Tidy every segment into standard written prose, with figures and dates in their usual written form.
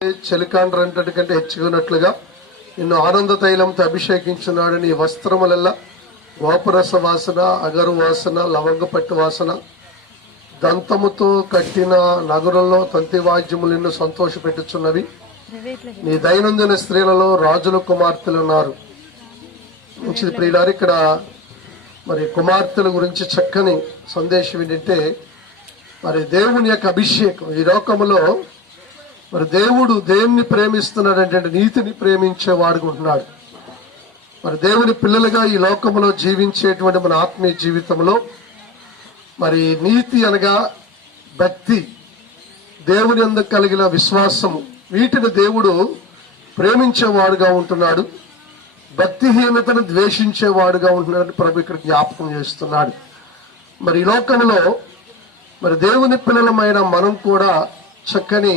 చలికాండ్రంతటి కంటే హెచ్చుకున్నట్లుగా నిన్ను ఆనంద తైలంతో అభిషేకించున్నాడు. నీ వస్త్రములల్లా గోపరస వాసన, అగరు వాసన, లవంగ పట్టు వాసన, దంతముతో కట్టిన నగరంలో తంతి వాద్యములు నిన్ను సంతోషపెట్టుచున్నవి. నీ దైనందిన స్త్రీలలో రాజుల కుమార్తెలు ఉన్నారు. మంచిది ప్రియులారు, ఇక్కడ మరి కుమార్తెల గురించి చక్కని సందేశం ఏంటంటే, మరి దేవుని యొక్క అభిషేకం ఈ లోకములో, మరి దేవుడు దేన్ని ప్రేమిస్తున్నాడంటే నీతిని ప్రేమించేవాడుగా ఉంటున్నాడు. మరి దేవుని పిల్లలుగా ఈ లోకంలో జీవించేటువంటి మన ఆత్మీయ జీవితంలో మరి నీతి అనగా భక్తి, దేవుని యందు కలిగిన విశ్వాసము, వీటిని దేవుడు ప్రేమించేవాడుగా ఉంటున్నాడు. భక్తిహీనతను ద్వేషించేవాడుగా ఉంటున్నాడు ప్రభు ఇక్కడ జ్ఞాపకం చేస్తున్నాడు. మరి ఈ లోకంలో మరి దేవుని పిల్లలమైన మనం కూడా చక్కని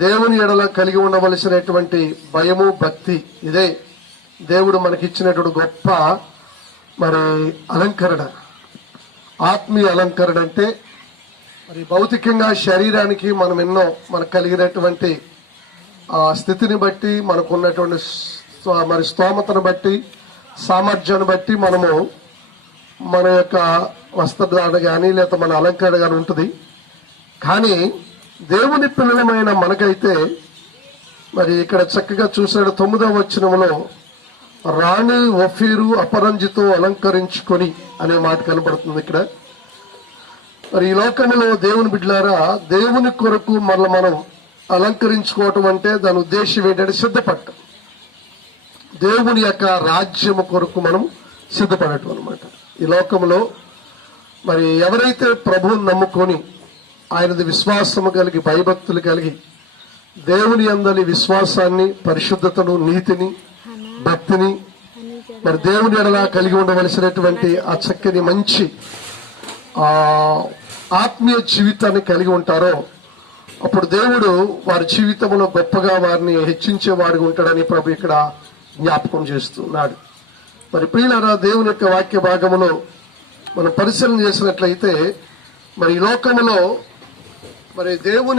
దేవుని ఎడల కలిగి ఉండవలసినటువంటి భయము, భక్తి, ఇదే దేవుడు మనకిచ్చినటువంటి గొప్ప మరి అలంకరణ. ఆత్మీయ అలంకరణ అంటే మరి భౌతికంగా శరీరానికి మనం ఎన్నో మనకు కలిగినటువంటి ఆ స్థితిని బట్టి, మనకున్నటువంటి మరి స్తోమతను బట్టి, సామర్థ్యాన్ని బట్టి మనము మన యొక్క వస్త్రధారణ కానీ లేదా మన అలంకరణ కానీ ఉంటుంది. కానీ దేవుని పిల్లలమైన మనకైతే మరి ఇక్కడ చక్కగా చూసాడు 9వ వచనంలో రాణి ఒఫీరు అపరంజితో అలంకరించుకొని అనే మాట కనబడుతుంది ఇక్కడ. మరి ఈ లోకంలో దేవుని బిడ్డలారా, దేవుని కొరకు మనం అలంకరించుకోవటం అంటే దాని ఉద్దేశం ఏంటంటే సిద్ధపడటం. దేవుని యొక్క రాజ్యము కొరకు మనం సిద్ధపడటం అనమాట. ఈ లోకంలో మరి ఎవరైతే ప్రభువుని నమ్ముకొని ఆయనది విశ్వాసము కలిగి, భయభక్తులు కలిగి, దేవుని అందరి విశ్వాసాన్ని, పరిశుద్ధతను, నీతిని, భక్తిని మరి దేవుని ఎడలా కలిగి ఉండవలసినటువంటి ఆ చక్కని మంచి ఆత్మీయ జీవితాన్ని కలిగి ఉంటారో అప్పుడు దేవుడు వారి జీవితంలో గొప్పగా వారిని హెచ్చించేవాడిగా ఉంటాడని ప్రభు ఇక్కడ జ్ఞాపకం చేస్తున్నాడు. మరి ప్రియులారా, దేవుని యొక్క వాక్య భాగములో మనం పరిశీలన చేసినట్లయితే మరి ఈ లోకములో మరి దేవుని